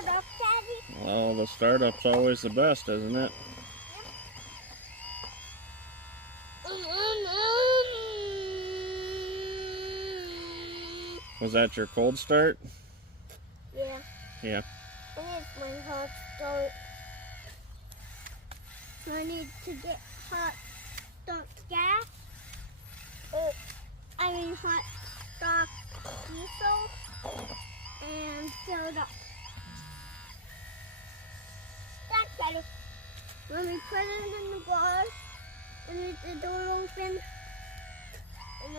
startup, Daddy? Well, the startup's always the best, isn't it? Was that your cold start? Yeah. Yeah. And it's my hot start. So I need to get hot stock gas. Hot stock diesel and fill it up. That's better. Let me put it in the garage and leave the door open. And